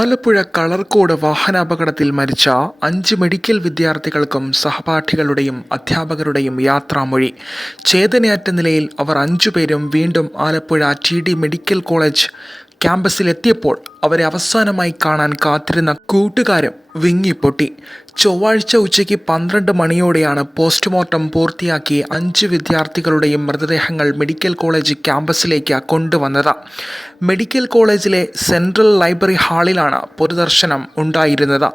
ആലപ്പുഴ കളർക്കോട് വാഹനാപകടത്തിൽ മരിച്ച അഞ്ച് മെഡിക്കൽ വിദ്യാർത്ഥികൾക്കും സഹപാഠികളുടെയും അധ്യാപകരുടെയും യാത്രാമൊഴി. ചേതനയറ്റ നിലയിൽ അവർ അഞ്ചുപേരും വീണ്ടും Alappuzha T D medical college ക്യാമ്പസിലെത്തിയപ്പോൾ അവരെ അവസാനമായി കാണാൻ കാത്തിരുന്ന കൂട്ടുകാരും വിങ്ങിപ്പൊട്ടി. ചൊവ്വാഴ്ച ഉച്ചയ്ക്ക് പന്ത്രണ്ട് മണിയോടെയാണ് പോസ്റ്റ്മോർട്ടം പൂർത്തിയാക്കി അഞ്ച് വിദ്യാർത്ഥികളുടെയും മൃതദേഹങ്ങൾ മെഡിക്കൽ കോളേജ് ക്യാമ്പസിലേക്ക് കൊണ്ടുവന്നത്. മെഡിക്കൽ കോളേജിലെ സെൻട്രൽ ലൈബ്രറി ഹാളിലാണ് പൊതുദർശനം ഉണ്ടായിരുന്നത്.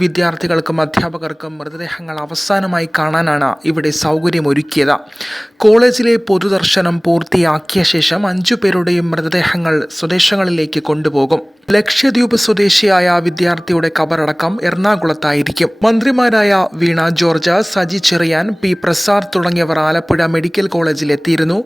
വിദ്യാർത്ഥികൾക്കും അധ്യാപകർക്കും മൃതദേഹങ്ങൾ അവസാനമായി കാണാനാണ് ഇവിടെ സൗകര്യമൊരുക്കിയത്. കോളേജിലെ പൊതുദർശനം പൂർത്തിയാക്കിയ ശേഷം അഞ്ചു പേരുടെയും മൃതദേഹങ്ങൾ സ്വദേശങ്ങളിലേക്ക് കൊണ്ടുപോകും. ലക്ഷദ്വീപ് സ്വദേശിയായ വിദ്യാർത്ഥിയുടെ കബറടക്കം എറണാകുളത്തായിരിക്കും. മന്ത്രിമാരായ വീണ ജോർജ് സജി ചെറിയാൻ പി പ്രസാദ് തുടങ്ങിയവർ ആലപ്പുഴ മെഡിക്കൽ കോളേജിൽ എത്തിയിരുന്നു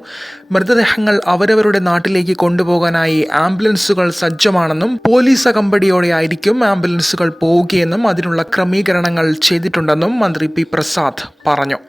മൃതദേഹങ്ങൾ അവരവരുടെ നാട്ടിലേക്ക് കൊണ്ടുപോകാനായി ആംബുലൻസുകൾ സജ്ജമാണെന്നും പോലീസ് അകമ്പടിയോടെ ആയിരിക്കും ആംബുലൻസുകൾ പോവുകയെന്നും അതിനുള്ള ക്രമീകരണങ്ങൾ ചെയ്തിട്ടുണ്ടെന്നും മന്ത്രി പി പ്രസാദ് പറഞ്ഞു.